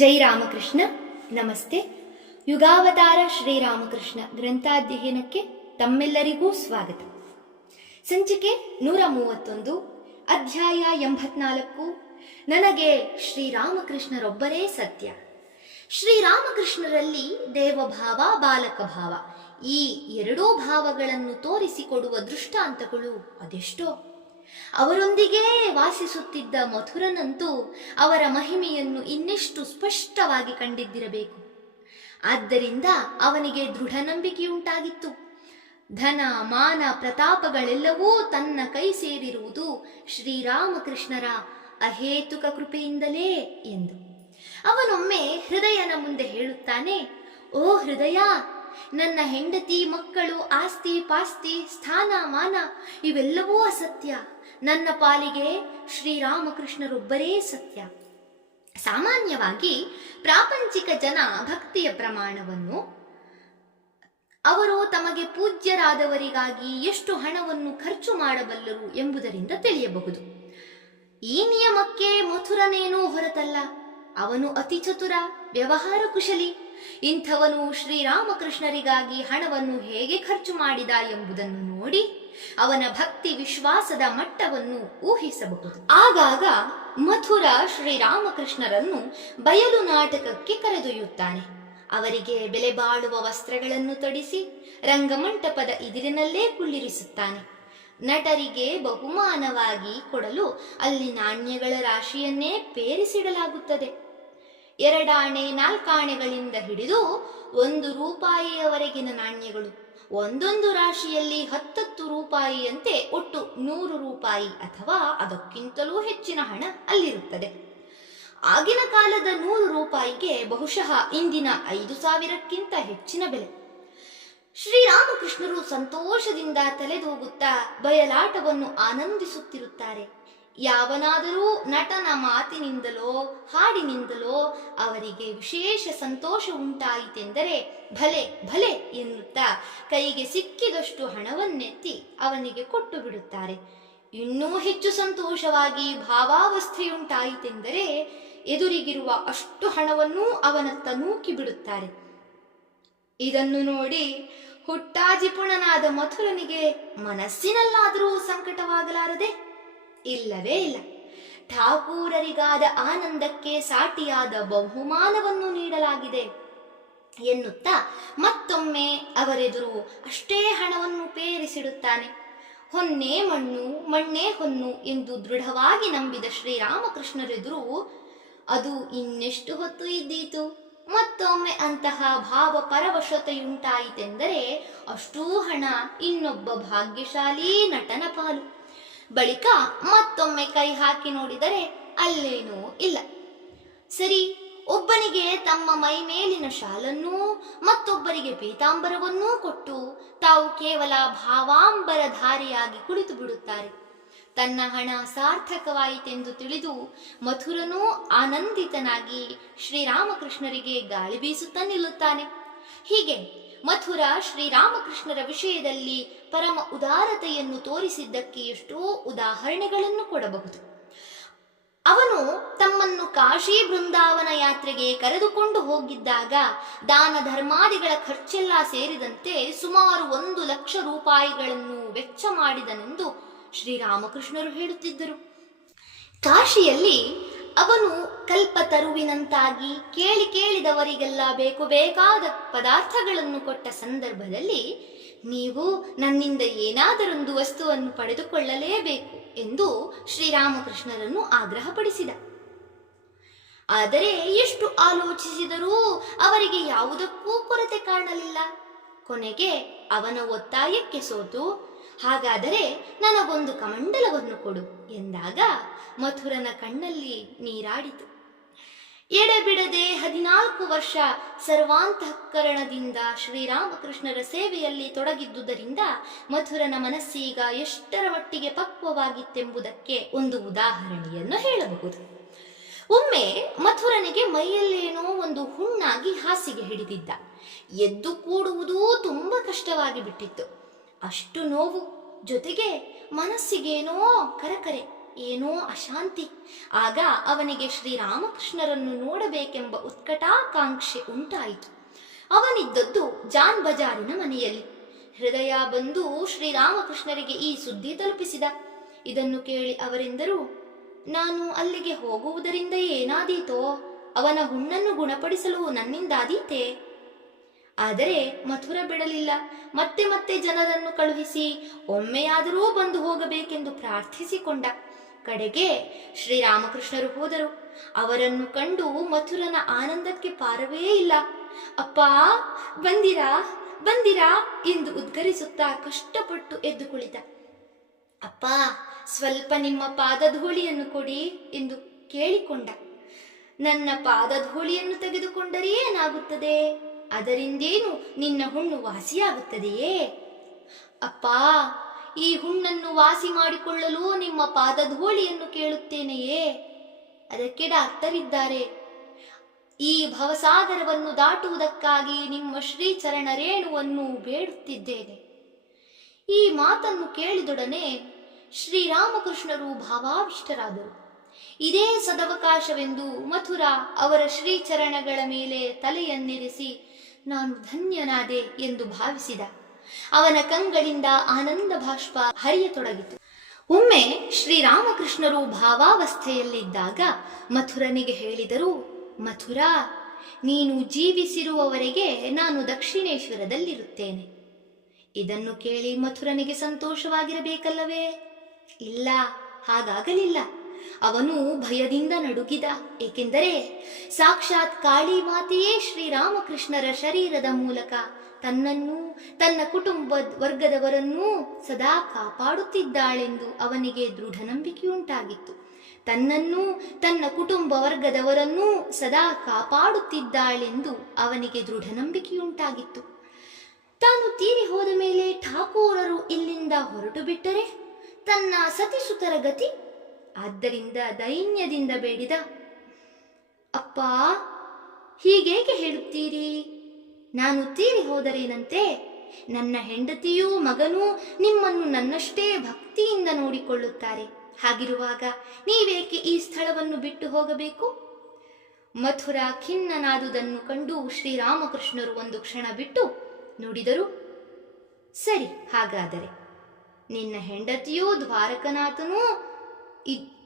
ಜೈ ರಾಮಕೃಷ್ಣ. ನಮಸ್ತೆ. ಯುಗಾವತಾರ ಶ್ರೀರಾಮಕೃಷ್ಣ ಗ್ರಂಥಾಧ್ಯಯನಕ್ಕೆ ತಮ್ಮೆಲ್ಲರಿಗೂ ಸ್ವಾಗತ. ಸಂಚಿಕೆ 131, ಅಧ್ಯಾಯ 84. ನನಗೆ ಶ್ರೀರಾಮಕೃಷ್ಣರೊಬ್ಬರೇ ಸತ್ಯ. ಶ್ರೀರಾಮಕೃಷ್ಣರಲ್ಲಿ ದೇವಭಾವ, ಬಾಲಕ ಭಾವ, ಈ ಎರಡೂ ಭಾವಗಳನ್ನು ತೋರಿಸಿಕೊಡುವ ದೃಷ್ಟಾಂತಗಳು ಅದೆಷ್ಟೋ. ಅವರೊಂದಿಗೇ ವಾಸಿಸುತ್ತಿದ್ದ ಮಥುರನಂತೂ ಅವರ ಮಹಿಮೆಯನ್ನು ಇನ್ನೆಷ್ಟು ಸ್ಪಷ್ಟವಾಗಿ ಕಂಡಿದ್ದಿರಬೇಕು. ಆದ್ದರಿಂದ ಅವನಿಗೆ ದೃಢ ನಂಬಿಕೆಯುಂಟಾಗಿತ್ತು. ಧನ, ಮಾನ, ಪ್ರತಾಪಗಳೆಲ್ಲವೂ ತನ್ನ ಕೈ ಸೇರಿರುವುದು ಶ್ರೀರಾಮಕೃಷ್ಣರ ಅಹೇತುಕ ಕೃಪೆಯಿಂದಲೇ ಎಂದು. ಅವನೊಮ್ಮೆ ಹೃದಯನ ಮುಂದೆ ಹೇಳುತ್ತಾನೆ, ಓ ಹೃದಯ, ನನ್ನ ಹೆಂಡತಿ, ಮಕ್ಕಳು, ಆಸ್ತಿ ಪಾಸ್ತಿ, ಸ್ಥಾನ ಮಾನ ಇವೆಲ್ಲವೂ ಅಸತ್ಯ. ನನ್ನ ಪಾಲಿಗೆ ಶ್ರೀರಾಮಕೃಷ್ಣರೊಬ್ಬರೇ ಸತ್ಯ. ಸಾಮಾನ್ಯವಾಗಿ ಪ್ರಾಪಂಚಿಕ ಜನ ಭಕ್ತಿಯ ಪ್ರಮಾಣವನ್ನು ಅವರು ತಮಗೆ ಪೂಜ್ಯರಾದವರಿಗಾಗಿ ಎಷ್ಟು ಹಣವನ್ನು ಖರ್ಚು ಮಾಡಬಲ್ಲರು ಎಂಬುದರಿಂದ ತಿಳಿಯಬಹುದು. ಈ ನಿಯಮಕ್ಕೆ ಮಥುರನೇನೂ ಹೊರತಲ್ಲ. ಅವನು ಅತಿ ಚತುರ, ವ್ಯವಹಾರ ಕುಶಲಿ. ಇಂಥವನು ಶ್ರೀರಾಮಕೃಷ್ಣರಿಗಾಗಿ ಹಣವನ್ನು ಹೇಗೆ ಖರ್ಚು ಮಾಡಿದ ಎಂಬುದನ್ನು ನೋಡಿ ಅವನ ಭಕ್ತಿ ವಿಶ್ವಾಸದ ಮಟ್ಟವನ್ನು ಊಹಿಸಬಹುದು. ಆಗಾಗ ಮಥುರ ಶ್ರೀರಾಮಕೃಷ್ಣರನ್ನು ಬಯಲು ನಾಟಕಕ್ಕೆ ಕರೆದೊಯ್ಯುತ್ತಾನೆ. ಅವರಿಗೆ ಬೆಲೆ ಬಾಳುವ ವಸ್ತ್ರಗಳನ್ನು ತೊಡಿಸಿ ರಂಗಮಂಟಪದ ಎದುರಿನಲ್ಲೇ ಕುಳ್ಳಿರಿಸುತ್ತಾನೆ. ನಟರಿಗೆ ಬಹುಮಾನವಾಗಿ ಕೊಡಲು ಅಲ್ಲಿ ನಾಣ್ಯಗಳ ರಾಶಿಯನ್ನೇ ಪೇರಿಸಿಡಲಾಗುತ್ತದೆ. 2 ಆಣೆ, 4 ಆಣೆಗಳಿಂದ ಹಿಡಿದು 1 ರೂಪಾಯಿಯವರೆಗಿನ ನಾಣ್ಯಗಳು. ಒಂದೊಂದು ರಾಶಿಯಲ್ಲಿ 10 ರೂಪಾಯಿಯಂತೆ ಒಟ್ಟು 100 ರೂಪಾಯಿ ಅಥವಾ ಅದಕ್ಕಿಂತಲೂ ಹೆಚ್ಚಿನ ಹಣ ಅಲ್ಲಿರುತ್ತದೆ. ಆಗಿನ ಕಾಲದ 100 ರೂಪಾಯಿಗೆ ಬಹುಶಃ ಇಂದಿನ 5,000ಕ್ಕಿಂತ ಹೆಚ್ಚಿನ ಬೆಲೆ. ಶ್ರೀರಾಮಕೃಷ್ಣರು ಸಂತೋಷದಿಂದ ತಲೆದೂಗುತ್ತಾ ಬಯಲಾಟವನ್ನು ಆನಂದಿಸುತ್ತಿರುತ್ತಾರೆ. ಯಾವನಾದರೂ ನಟನ ಮಾತಿನಿಂದಲೋ ಹಾಡಿನಿಂದಲೋ ಅವರಿಗೆ ವಿಶೇಷ ಸಂತೋಷ ಉಂಟಾಯಿತೆಂದರೆ ಭಲೆ ಭಲೆ ಎನ್ನುತ್ತಾ ಕೈಗೆ ಸಿಕ್ಕಿದಷ್ಟು ಹಣವನ್ನೆತ್ತಿ ಅವನಿಗೆ ಕೊಟ್ಟು ಬಿಡುತ್ತಾರೆ. ಇನ್ನೂ ಹೆಚ್ಚು ಸಂತೋಷವಾಗಿ ಭಾವಾವಸ್ಥೆಯುಂಟಾಯಿತೆಂದರೆ ಎದುರಿಗಿರುವ ಅಷ್ಟು ಹಣವನ್ನೂ ಅವನತ್ತ ನೂಕಿ ಬಿಡುತ್ತಾರೆ. ಇದನ್ನು ನೋಡಿ ಹುಟ್ಟಾಜಿಪುಣನಾದ ಮಥುರನಿಗೆ ಮನಸ್ಸಿನಲ್ಲಾದರೂ ಸಂಕಟವಾಗಲಾರದೆ? ಇಲ್ಲವೇ ಇಲ್ಲ. ಠಾಕೂರರಿಗಾದ ಆನಂದಕ್ಕೆ ಸಾಟಿಯಾದ ಬಹುಮಾನವನ್ನು ನೀಡಲಾಗಿದೆ ಎನ್ನುತ್ತಾ ಮತ್ತೊಮ್ಮೆ ಅವರೆದುರು ಅಷ್ಟೇ ಹಣವನ್ನು ಪೇರಿಸಿಡುತ್ತಾನೆ. ಹೊನ್ನೇ ಮಣ್ಣು, ಮಣ್ಣೇ ಹೊನ್ನು ಎಂದು ದೃಢವಾಗಿ ನಂಬಿದ ಶ್ರೀರಾಮಕೃಷ್ಣರೆದುರು ಅದು ಇನ್ನೆಷ್ಟು ಹೊತ್ತು ಇದ್ದೀತು. ಮತ್ತೊಮ್ಮೆ ಅಂತಹ ಭಾವ ಪರವಶತೆಯುಂಟಾಯಿತೆಂದರೆ ಅಷ್ಟೂ ಹಣ ಇನ್ನೊಬ್ಬ ಭಾಗ್ಯಶಾಲಿ ನಟನ ಪಾಲು. ಬಳಿಕ ಮತ್ತೊಮ್ಮೆ ಕೈ ಹಾಕಿ ನೋಡಿದರೆ ಅಲ್ಲೇನೂ ಇಲ್ಲ. ಸರಿ, ಒಬ್ಬನಿಗೆ ತಮ್ಮ ಮೈ ಮೇಲಿನ ಶಾಲನ್ನೂ ಮತ್ತೊಬ್ಬರಿಗೆ ಪೀತಾಂಬರವನ್ನೂ ಕೊಟ್ಟು ತಾವು ಕೇವಲ ಭಾವಾಂಬರಧಾರಿಯಾಗಿ ಕುಳಿತು ಬಿಡುತ್ತಾರೆ. ತನ್ನ ಹಣ ಸಾರ್ಥಕವಾಯಿತೆಂದು ತಿಳಿದು ಮಥುರನೂ ಆನಂದಿತನಾಗಿ ಶ್ರೀರಾಮಕೃಷ್ಣರಿಗೆ ಗಾಳಿ ಬೀಸುತ್ತಾ ನಿಲ್ಲುತ್ತಾನೆ. ಹೀಗೆ ಮಥುರ ಶ್ರೀರಾಮಕೃಷ್ಣರ ವಿಷಯದಲ್ಲಿ ಪರಮ ಉದಾರತೆಯನ್ನು ತೋರಿಸಿದ್ದಕ್ಕೆ ಎಷ್ಟೋ ಉದಾಹರಣೆಗಳನ್ನು ಕೊಡಬಹುದು. ಅವನು ತಮ್ಮನ್ನು ಕಾಶಿ ಬೃಂದಾವನ ಯಾತ್ರೆಗೆ ಕರೆದುಕೊಂಡು ಹೋಗಿದ್ದಾಗ ದಾನ ಧರ್ಮಾದಿಗಳ ಖರ್ಚೆಲ್ಲ ಸೇರಿದಂತೆ ಸುಮಾರು 1,00,000 ರೂಪಾಯಿಗಳನ್ನು ವೆಚ್ಚ ಮಾಡಿದನೆಂದು ಶ್ರೀರಾಮಕೃಷ್ಣರು ಹೇಳುತ್ತಿದ್ದರು. ಕಾಶಿಯಲ್ಲಿ ಅವನು ಕಲ್ಪತರುವಿನಂತಾಗಿ ಕೇಳಿದವರಿಗೆಲ್ಲ ಬೇಕಾದ ಪದಾರ್ಥಗಳನ್ನು ಕೊಟ್ಟ ಸಂದರ್ಭದಲ್ಲಿ ನೀವು ನನ್ನಿಂದ ಏನಾದರೊಂದು ವಸ್ತುವನ್ನು ಪಡೆದುಕೊಳ್ಳಲೇಬೇಕು ಎಂದು ಶ್ರೀರಾಮಕೃಷ್ಣರನ್ನು ಆಗ್ರಹಪಡಿಸಿದ. ಆದರೆ ಎಷ್ಟು ಆಲೋಚಿಸಿದರೂ ಅವರಿಗೆ ಯಾವುದಕ್ಕೂ ಕೊರತೆ ಕಾಣಲಿಲ್ಲ. ಕೊನೆಗೆ ಅವನ ಒತ್ತಾಯಕ್ಕೆ ಸೋತು, ಹಾಗಾದರೆ ನನಗೊಂದು ಕಮಂಡಲವನ್ನು ಕೊಡು ಎಂದಾಗ ಮಥುರನ ಕಣ್ಣಲ್ಲಿ ನೀರಾಡಿತು. ಎಡೆಬಿಡದೆ 14 ವರ್ಷ ಸರ್ವಾಂತಃಕರಣದಿಂದ ಶ್ರೀರಾಮಕೃಷ್ಣರ ಸೇವೆಯಲ್ಲಿ ತೊಡಗಿದ್ದುದರಿಂದ ಮಥುರನ ಮನಸ್ಸೀಗ ಎಷ್ಟರ ಮಟ್ಟಿಗೆ ಪಕ್ವವಾಗಿತ್ತೆಂಬುದಕ್ಕೆ ಒಂದು ಉದಾಹರಣೆಯನ್ನು ಹೇಳಬಹುದು. ಒಮ್ಮೆ ಮಥುರನಿಗೆ ಮೈಯಲ್ಲೇನೋ ಒಂದು ಹುಣ್ಣಾಗಿ ಹಾಸಿಗೆ ಹಿಡಿದಿದ್ದ. ಎದ್ದು ಕೂಡುವುದೂ ತುಂಬ ಕಷ್ಟವಾಗಿ ಬಿಟ್ಟಿತ್ತು. ಅಷ್ಟು ನೋವು, ಜೊತೆಗೆ ಮನಸ್ಸಿಗೇನೋ ಕರಕರೆ, ಏನೋ ಅಶಾಂತಿ. ಆಗ ಅವನಿಗೆ ಶ್ರೀರಾಮಕೃಷ್ಣರನ್ನು ನೋಡಬೇಕೆಂಬ ಉತ್ಕಟಾಕಾಂಕ್ಷೆ ಉಂಟಾಯಿತು. ಅವನಿದ್ದದ್ದು ಜಾನ್ ಬಜಾರಿನ ಮನೆಯಲ್ಲಿ. ಹೃದಯ ಬಂದು ಶ್ರೀರಾಮಕೃಷ್ಣರಿಗೆ ಈ ಸುದ್ದಿ ತಲುಪಿಸಿದ. ಇದನ್ನು ಕೇಳಿ ಅವರೆಂದರು, ನಾನು ಅಲ್ಲಿಗೆ ಹೋಗುವುದರಿಂದ ಏನಾದೀತೋ? ಅವನ ಹುಣ್ಣನ್ನು ಗುಣಪಡಿಸಲು ನನ್ನಿಂದಾದೀತೆ? ಆದರೆ ಮಥುರ ಬಿಡಲಿಲ್ಲ. ಮತ್ತೆ ಮತ್ತೆ ಜನರನ್ನು ಕಳುಹಿಸಿ ಒಮ್ಮೆಯಾದರೂ ಬಂದು ಹೋಗಬೇಕೆಂದು ಪ್ರಾರ್ಥಿಸಿಕೊಂಡ. ಕಡೆಗೆ ಶ್ರೀರಾಮಕೃಷ್ಣರು ಹೋದರು. ಅವರನ್ನು ಕಂಡು ಮಥುರನ ಆನಂದಕ್ಕೆ ಪಾರವೇ ಇಲ್ಲ. ಅಪ್ಪ, ಬಂದಿರಾ ಬಂದಿರಾ ಎಂದು ಉದ್ಗರಿಸುತ್ತಾ ಕಷ್ಟಪಟ್ಟು ಎದ್ದು ಕುಳಿತ. ಅಪ್ಪ, ಸ್ವಲ್ಪ ನಿಮ್ಮ ಪಾದಧೂಳಿಯನ್ನು ಕೊಡಿ ಎಂದು ಕೇಳಿಕೊಂಡ. ನನ್ನ ಪಾದಧೂಳಿಯನ್ನು ತೆಗೆದುಕೊಂಡರೆ ಏನಾಗುತ್ತದೆ? ಅದರಿಂದೇನು ನಿನ್ನ ಹುಣ್ಣು ವಾಸಿಯಾಗುತ್ತದೆಯೇ? ಅಪ್ಪ, ಈ ಹುಣ್ಣನ್ನು ವಾಸಿ ಮಾಡಿಕೊಳ್ಳಲು ನಿಮ್ಮ ಪಾದಧೂಳಿಯನ್ನು ಕೇಳುತ್ತೇನೆಯೇ? ಅದಕ್ಕೆ ಡಾಕ್ಟರ್ ಇದ್ದಾರೆ. ಈ ಭವಸಾಗರವನ್ನು ದಾಟುವುದಕ್ಕಾಗಿ ನಿಮ್ಮ ಶ್ರೀಚರಣ ರೇಣುವನ್ನು ಬೇಡುತ್ತಿದ್ದೇನೆ. ಈ ಮಾತನ್ನು ಕೇಳಿದೊಡನೆ ಶ್ರೀರಾಮಕೃಷ್ಣರು ಭಾವಾವಿಷ್ಟರಾದರು. ಇದೇ ಸದವಕಾಶವೆಂದು ಮಥುರಾ ಅವರ ಶ್ರೀಚರಣಗಳ ಮೇಲೆ ತಲೆಯನ್ನಿರಿಸಿ ನಾನು ಧನ್ಯನಾದೆ ಎಂದು ಭಾವಿಸಿದ. ಅವನ ಕಂಗಳಿಂದ ಆನಂದ ಬಾಷ್ಪ ಹರಿಯತೊಡಗಿತು. ಒಮ್ಮೆ ಶ್ರೀರಾಮಕೃಷ್ಣರು ಭಾವಾವಸ್ಥೆಯಲ್ಲಿದ್ದಾಗ ಮಥುರನಿಗೆ ಹೇಳಿದರು, ಮಥುರಾ, ನೀನು ಜೀವಿಸಿರುವವರೆಗೆ ನಾನು ದಕ್ಷಿಣೇಶ್ವರದಲ್ಲಿರುತ್ತೇನೆ. ಇದನ್ನು ಕೇಳಿ ಮಥುರನಿಗೆ ಸಂತೋಷವಾಗಿರಬೇಕಲ್ಲವೇ? ಇಲ್ಲ, ಹಾಗಾಗಲಿಲ್ಲ. ಅವನು ಭಯದಿಂದ ನಡುಗಿದ. ಏಕೆಂದರೆ ಸಾಕ್ಷಾತ್ ಕಾಳಿ ಮಾತೆಯೇ ಶ್ರೀರಾಮಕೃಷ್ಣರ ಶರೀರದ ಮೂಲಕ ತನ್ನನ್ನೂ ತನ್ನ ಕುಟುಂಬ ವರ್ಗದವರನ್ನೂ ಸದಾ ಕಾಪಾಡುತ್ತಿದ್ದಾಳೆಂದು ಅವನಿಗೆ ದೃಢ ನಂಬಿಕೆಯುಂಟಾಗಿತ್ತು. ತನ್ನನ್ನೂ ತನ್ನ ಕುಟುಂಬ ವರ್ಗದವರನ್ನೂ ಸದಾ ಕಾಪಾಡುತ್ತಿದ್ದಾಳೆಂದು ಅವನಿಗೆ ದೃಢ ನಂಬಿಕೆಯುಂಟಾಗಿತ್ತು. ತಾನು ತೀರಿ ಹೋದ ಮೇಲೆ ಠಾಕೂರರು ಇಲ್ಲಿಂದ ಹೊರಟು ಬಿಟ್ಟರೆ ತನ್ನ ಸತಿಸುತರ ಗತಿ? ಆದ್ದರಿಂದ ದೈನ್ಯದಿಂದ ಬೇಡಿದ, ಅಪ್ಪ, ಹೀಗೇಕೆ ಹೇಳುತ್ತೀರಿ? ನಾನು ತೀರಿ ಹೋದರೇನಂತೆ? ನನ್ನ ಹೆಂಡತಿಯೂ ಮಗನೂ ನಿಮ್ಮನ್ನು ನನ್ನಷ್ಟೇ ಭಕ್ತಿಯಿಂದ ನೋಡಿಕೊಳ್ಳುತ್ತಾರೆ. ಹಾಗಿರುವಾಗ ನೀವೇಕೆ ಈ ಸ್ಥಳವನ್ನು ಬಿಟ್ಟು ಹೋಗಬೇಕು? ಮಥುರಾ ಖಿನ್ನನಾದುದನ್ನು ಕಂಡು ಶ್ರೀರಾಮಕೃಷ್ಣರು ಒಂದು ಕ್ಷಣ ಬಿಟ್ಟು ನುಡಿದರು, ಸರಿ, ಹಾಗಾದರೆ ನಿನ್ನ ಹೆಂಡತಿಯೂ ದ್ವಾರಕನಾಥನೂ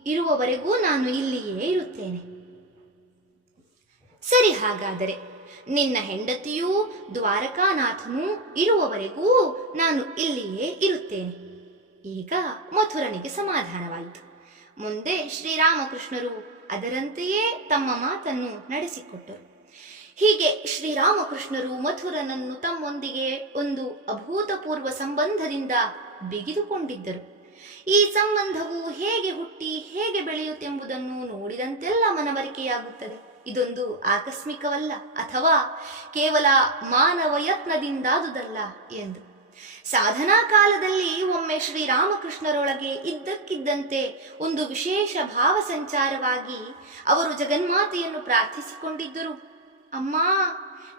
ಇರುವವರೆಗೂ ನಾನು ಇಲ್ಲಿಯೇ ಇರುತ್ತೇನೆ. ಸರಿ, ಹಾಗಾದರೆ ನಿನ್ನ ಹೆಂಡತಿಯೂ ದ್ವಾರಕಾನಾಥನೂ ಇರುವವರೆಗೂ ನಾನು ಇಲ್ಲಿಯೇ ಇರುತ್ತೇನೆ. ಈಗ ಮಥುರನಿಗೆ ಸಮಾಧಾನವಾಯಿತು. ಮುಂದೆ ಶ್ರೀರಾಮಕೃಷ್ಣರು ಅದರಂತೆಯೇ ತಮ್ಮ ಮಾತನ್ನು ನಡೆಸಿಕೊಟ್ಟರು. ಹೀಗೆ ಶ್ರೀರಾಮಕೃಷ್ಣರು ಮಥುರನನ್ನು ತಮ್ಮೊಂದಿಗೆ ಒಂದು ಅಭೂತಪೂರ್ವ ಸಂಬಂಧದಿಂದ ಬಿಗಿದುಕೊಂಡಿದ್ದರು. ಈ ಸಂಬಂಧವು ಹೇಗೆ ಹುಟ್ಟಿ ಹೇಗೆ ಬೆಳೆಯುತ್ತೆಂಬುದನ್ನು ನೋಡಿದಂತೆಲ್ಲ ಮನವರಿಕೆಯಾಗುತ್ತದೆ. ಇದೊಂದು ಆಕಸ್ಮಿಕವಲ್ಲ ಅಥವಾ ಕೇವಲ ಮಾನವ ಯತ್ನದಿಂದಾದುದಲ್ಲ ಎಂದು. ಸಾಧನಾ ಕಾಲದಲ್ಲಿ ಒಮ್ಮೆ ಶ್ರೀರಾಮಕೃಷ್ಣರೊಳಗೆ ಇದ್ದಕ್ಕಿದ್ದಂತೆ ಒಂದು ವಿಶೇಷ ಭಾವ ಸಂಚಾರವಾಗಿ ಅವರು ಜಗನ್ಮಾತೆಯನ್ನು ಪ್ರಾರ್ಥಿಸಿಕೊಂಡಿದ್ದರು. ಅಮ್ಮ,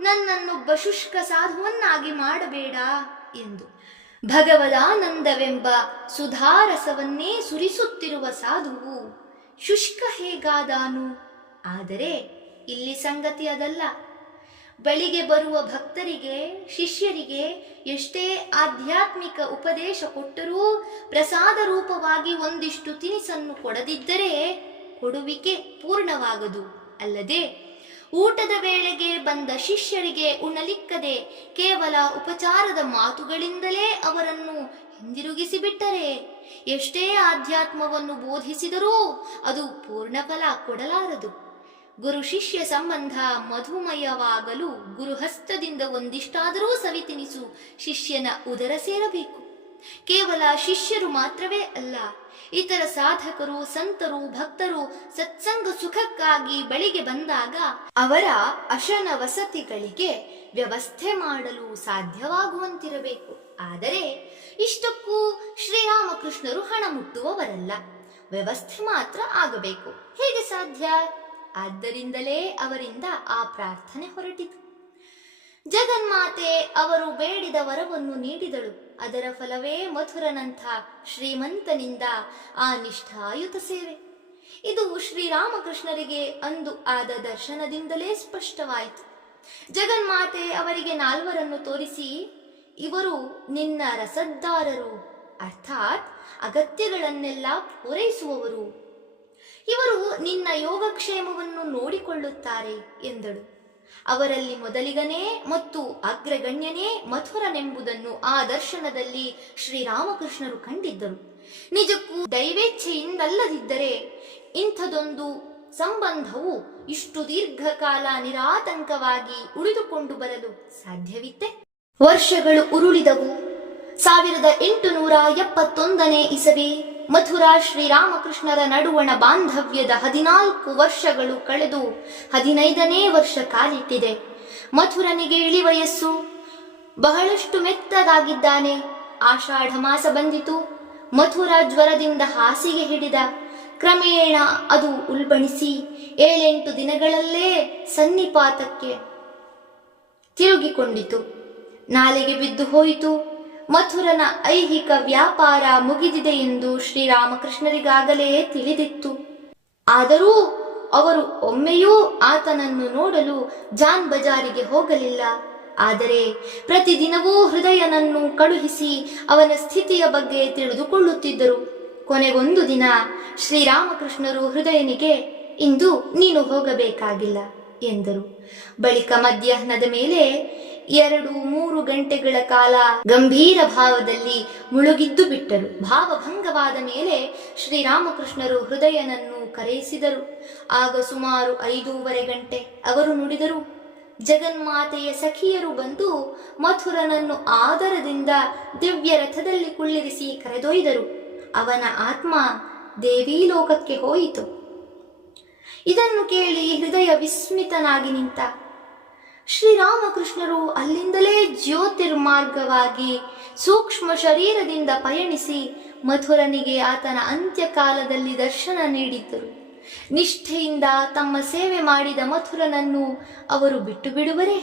ನನ್ನನ್ನೊಬ್ಬ ಶುಷ್ಕ ಸಾಧುವನ್ನಾಗಿ ಮಾಡಬೇಡ ಎಂದು. ಭಗವದಾನಂದವೆಂಬ ಸುಧಾರಸವನ್ನೇ ಸುರಿಸುತ್ತಿರುವ ಸಾಧುವು ಶುಷ್ಕ ಹೇಗಾದಾನು? ಆದರೆ ಇಲ್ಲಿ ಸಂಗತಿ ಅದಲ್ಲ. ಬಳಿಗೆ ಬರುವ ಭಕ್ತರಿಗೆ, ಶಿಷ್ಯರಿಗೆ ಎಷ್ಟೇ ಆಧ್ಯಾತ್ಮಿಕ ಉಪದೇಶ ಕೊಟ್ಟರೂ ಪ್ರಸಾದ ರೂಪವಾಗಿ ಒಂದಿಷ್ಟು ತಿನಿಸನ್ನು ಕೊಡದಿದ್ದರೆ ಕೊಡುವಿಕೆ ಪೂರ್ಣವಾಗದು. ಅಲ್ಲದೆ ಊಟದ ವೇಳೆಗೆ ಬಂದ ಶಿಷ್ಯರಿಗೆ ಉಣಲಿಕ್ಕದೆ ಕೇವಲ ಉಪಚಾರದ ಮಾತುಗಳಿಂದಲೇ ಅವರನ್ನು ಹಿಂದಿರುಗಿಸಿಬಿಟ್ಟರೆ ಎಷ್ಟೇ ಆಧ್ಯಾತ್ಮವನ್ನು ಬೋಧಿಸಿದರೂ ಅದು ಪೂರ್ಣ ಫಲ ಕೊಡಲಾರದು. ಗುರು ಶಿಷ್ಯ ಸಂಬಂಧ ಮಧುಮಯವಾಗಲು ಗುರುಹಸ್ತದಿಂದ ಒಂದಿಷ್ಟಾದರೂ ಸವಿತಿನಿಸು ಶಿಷ್ಯನ ಉದರ ಸೇರಬೇಕು. ಕೇವಲ ಶಿಷ್ಯರು ಮಾತ್ರವೇ ಅಲ್ಲ, ಇತರ ಸಾಧಕರು, ಸಂತರು, ಭಕ್ತರು ಸತ್ಸಂಗ ಸುಖಕ್ಕಾಗಿ ಬಳಿಗೆ ಬಂದಾಗ ಅವರ ಅಶನ ವಸತಿಗಳಿಗೆ ವ್ಯವಸ್ಥೆ ಮಾಡಲು ಸಾಧ್ಯವಾಗುವಂತಿರಬೇಕು. ಆದರೆ ಇಷ್ಟಕ್ಕೂ ಶ್ರೀರಾಮಕೃಷ್ಣರು ಹಣ ಮುಟ್ಟುವವರಲ್ಲ, ವ್ಯವಸ್ಥೆ ಮಾತ್ರ ಆಗಬೇಕು. ಹೇಗೆ ಸಾಧ್ಯ? ಆದ್ದರಿಂದಲೇ ಅವರಿಂದ ಆ ಪ್ರಾರ್ಥನೆ ಹೊರಟಿತು. ಜಗನ್ಮಾತೆ ಅವರು ಬೇಡಿದ ವರವನ್ನು ನೀಡಿದಳು. ಅದರ ಫಲವೇ ಮಥುರನಂಥ ಶ್ರೀಮಂತನಿಂದ ಆ ನಿಷ್ಠಾಯುತ ಸೇವೆ. ಇದು ಶ್ರೀರಾಮಕೃಷ್ಣರಿಗೆ ಅಂದು ಆದ ದರ್ಶನದಿಂದಲೇ ಸ್ಪಷ್ಟವಾಯಿತು. ಜಗನ್ಮಾತೆ ಅವರಿಗೆ ನಾಲ್ವರನ್ನು ತೋರಿಸಿ, ಇವರು ನಿನ್ನ ರಸದ್ದಾರರು, ಅರ್ಥಾತ್ ಅಗತ್ಯಗಳನ್ನೆಲ್ಲ ಪೂರೈಸುವವರು. ಇವರು ನಿನ್ನ ಯೋಗಕ್ಷೇಮವನ್ನು ನೋಡಿಕೊಳ್ಳುತ್ತಾರೆ ಎಂದಳು. ಅವರಲ್ಲಿ ಮೊದಲಿಗನೇ ಮತ್ತು ಅಗ್ರಗಣ್ಯನೇ ಮಥುರನೆಂಬುದನ್ನು ಆ ದರ್ಶನದಲ್ಲಿ ಶ್ರೀರಾಮಕೃಷ್ಣರು ಕಂಡಿದ್ದರು. ನಿಜಕ್ಕೂ ದೈವೇಚ್ಛೆಯಿಂದಲ್ಲದಿದ್ದರೆ ಇಂಥದೊಂದು ಸಂಬಂಧವು ಇಷ್ಟು ದೀರ್ಘಕಾಲ ನಿರಾತಂಕವಾಗಿ ಉಳಿದುಕೊಂಡು ಬರಲು ಸಾಧ್ಯವಿತ್ತೆ? ವರ್ಷಗಳು ಉರುಳಿದವು. 1871 ಇಸವಿ ಮಥುರಾ ಶ್ರೀರಾಮಕೃಷ್ಣರ ನಡುವಣ ಬಾಂಧವ್ಯದ 14 ವರ್ಷಗಳು ಕಳೆದು 15ನೇ ವರ್ಷ ಕಾಲಿಟ್ಟಿದೆ. ಮಥುರನಿಗೆ ಇಳಿವಯಸ್ಸು. ಬಹಳಷ್ಟು ಮೆತ್ತಗಾಗಿದ್ದಾನೆ. ಆಷಾಢ ಮಾಸ ಬಂದಿತು. ಮಥುರಾ ಜ್ವರದಿಂದ ಹಾಸಿಗೆ ಹಿಡಿದ. ಕ್ರಮೇಣ ಅದು ಉಲ್ಬಣಿಸಿ 7-8 ದಿನಗಳಲ್ಲೇ ಸನ್ನಿಪಾತಕ್ಕೆ ತಿರುಗಿಕೊಂಡಿತು. ನಾಲಿಗೆ ಬಿದ್ದು ಹೋಯಿತು. ಮಥುರನ ಐಹಿಕ ವ್ಯಾಪಾರ ಮುಗಿದಿದೆ ಎಂದು ಶ್ರೀರಾಮಕೃಷ್ಣರಿಗಾಗಲೇ ತಿಳಿದಿತ್ತು. ಆದರೂ ಅವರು ಒಮ್ಮೆಯೂ ಆತನನ್ನು ನೋಡಲು ಜಾನ್ ಬಜಾರಿಗೆ ಹೋಗಲಿಲ್ಲ. ಆದರೆ ಪ್ರತಿದಿನವೂ ಹೃದಯನನ್ನು ಕಳುಹಿಸಿ ಅವನ ಸ್ಥಿತಿಯ ಬಗ್ಗೆ ತಿಳಿದುಕೊಳ್ಳುತ್ತಿದ್ದರು. ಕೊನೆಗೊಂದು ದಿನ ಶ್ರೀರಾಮಕೃಷ್ಣರು ಹೃದಯನಿಗೆ, ಇಂದು ನೀನು ಹೋಗಬೇಕಾಗಿಲ್ಲ ಎಂದರು. ಬಳಿಕ ಮಧ್ಯಾಹ್ನದ ಮೇಲೆ 2-3 ಗಂಟೆಗಳ ಕಾಲ ಗಂಭೀರ ಭಾವದಲ್ಲಿ ಮುಳುಗಿದ್ದು ಬಿಟ್ಟರು. ಭಾವಭಂಗವಾದ ಮೇಲೆ ಶ್ರೀರಾಮಕೃಷ್ಣರು ಹೃದಯನನ್ನು ಕರೆಯಿಸಿದರು. ಆಗ ಸುಮಾರು 5:15 ಗಂಟೆ. ಅವರು ನುಡಿದರು, ಜಗನ್ಮಾತೆಯ ಸಖಿಯರು ಬಂದು ಮಥುರನನ್ನು ಆದರದಿಂದ ದಿವ್ಯ ರಥದಲ್ಲಿ ಕುಳ್ಳಿರಿಸಿ ಕರೆದೊಯ್ದರು. ಅವನ ಆತ್ಮ ದೇವೀ ಲೋಕಕ್ಕೆ ಹೋಯಿತು. ಇದನ್ನು ಕೇಳಿ ಹೃದಯ ವಿಸ್ಮಿತನಾಗಿ ನಿಂತ. ಶ್ರೀರಾಮಕೃಷ್ಣರು ಅಲ್ಲಿಂದಲೇ ಜ್ಯೋತಿರ್ಮಾರ್ಗವಾಗಿ ಸೂಕ್ಷ್ಮ ಶರೀರದಿಂದ ಪಯಣಿಸಿ ಮಥುರನಿಗೆ ಆತನ ಅಂತ್ಯಕಾಲದಲ್ಲಿ ದರ್ಶನ ನೀಡಿದ್ದರು. ನಿಷ್ಠೆಯಿಂದ ತಮ್ಮ ಸೇವೆ ಮಾಡಿದ ಮಥುರನನ್ನು ಅವರು ಬಿಟ್ಟು ಬಿಡುವರೇ?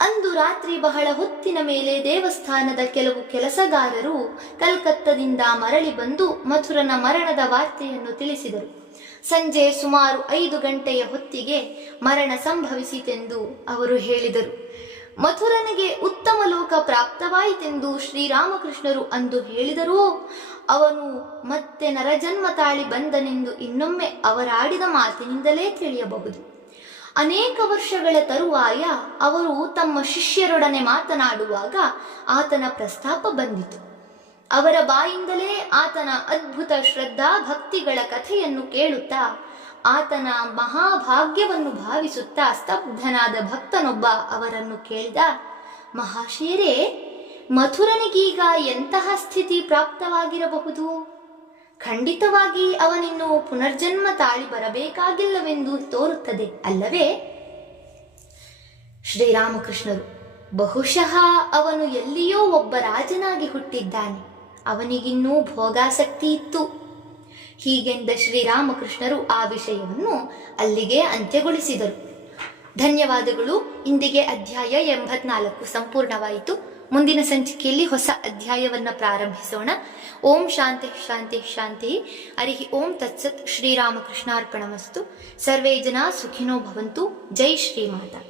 ಅಂದು ರಾತ್ರಿ ಬಹಳ ಹೊತ್ತಿನ ಮೇಲೆ ದೇವಸ್ಥಾನದ ಕೆಲವು ಕೆಲಸಗಾರರು ಕಲ್ಕತ್ತದಿಂದ ಮರಳಿ ಬಂದು ಮಥುರನ ಮರಣದ ವಾರ್ತೆಯನ್ನು ತಿಳಿಸಿದರು. ಸಂಜೆ ಸುಮಾರು 5 ಗಂಟೆಯ ಹೊತ್ತಿಗೆ ಮರಣ ಸಂಭವಿಸಿತೆಂದು ಅವರು ಹೇಳಿದರು. ಮಥುರನಿಗೆ ಉತ್ತಮ ಲೋಕ ಪ್ರಾಪ್ತವಾಯಿತೆಂದು ಶ್ರೀರಾಮಕೃಷ್ಣರು ಅಂದು ಹೇಳಿದರೂ ಅವನು ಮತ್ತೆ ನರಜನ್ಮ ತಾಳಿ ಬಂದನೆಂದು ಇನ್ನೊಮ್ಮೆ ಅವರಾಡಿದ ಮಾತಿನಿಂದಲೇ ತಿಳಿಯಬಹುದು. ಅನೇಕ ವರ್ಷಗಳ ತರುವಾಯ ಅವರು ತಮ್ಮ ಶಿಷ್ಯರೊಡನೆ ಮಾತನಾಡುವಾಗ ಆತನ ಪ್ರಸ್ತಾಪ ಬಂದಿತು. ಅವರ ಬಾಯಿಂದಲೇ ಆತನ ಅದ್ಭುತ ಶ್ರದ್ಧಾ ಭಕ್ತಿಗಳ ಕಥೆಯನ್ನು ಕೇಳುತ್ತಾ ಆತನ ಮಹಾಭಾಗ್ಯವನ್ನು ಭಾವಿಸುತ್ತಾ ಸ್ತಬ್ಧನಾದ ಭಕ್ತನೊಬ್ಬ ಅವರನ್ನು ಕೇಳಿದ, ಮಹಾಶಯರೇ, ಮಥುರನಿಗೀಗ ಎಂತಹ ಸ್ಥಿತಿ ಪ್ರಾಪ್ತವಾಗಿರಬಹುದು? ಖಂಡಿತವಾಗಿ ಅವನಿನ್ನು ಪುನರ್ಜನ್ಮ ತಾಳಿ ಬರಬೇಕಾಗಿಲ್ಲವೆಂದು ತೋರುತ್ತದೆ ಅಲ್ಲವೇ? ಶ್ರೀರಾಮಕೃಷ್ಣರು, ಬಹುಶಃ ಅವನು ಎಲ್ಲಿಯೋ ಒಬ್ಬ ರಾಜನಾಗಿ ಹುಟ್ಟಿದ್ದಾನೆ. ಅವನಿಗಿನ್ನೂ ಭೋಗಾಸಕ್ತಿ ಇತ್ತು. ಹೀಗೆಂದ ಶ್ರೀರಾಮಕೃಷ್ಣರು ಆ ವಿಷಯವನ್ನು ಅಲ್ಲಿಗೆ ಅಂತ್ಯಗೊಳಿಸಿದರು. ಧನ್ಯವಾದಗಳು. ಇಂದಿಗೆ ಅಧ್ಯಾಯ 84 ಸಂಪೂರ್ಣವಾಯಿತು. ಮುಂದಿನ ಸಂಚಿಕೆಯಲ್ಲಿ ಹೊಸ ಅಧ್ಯಾಯವನ್ನು ಪ್ರಾರಂಭಿಸೋಣ. ಓಂ ಶಾಂತಿ ಶಾಂತಿ ಶಾಂತಿ. ಹರಿ ಓಂ ತತ್ಸತ್. ಶ್ರೀರಾಮಕೃಷ್ಣಾರ್ಪಣಮಸ್ತು. ಸರ್ವೇ ಜನ ಸುಖಿನೋ ಭವಂತು. ಜೈ ಶ್ರೀಮಾತಾ.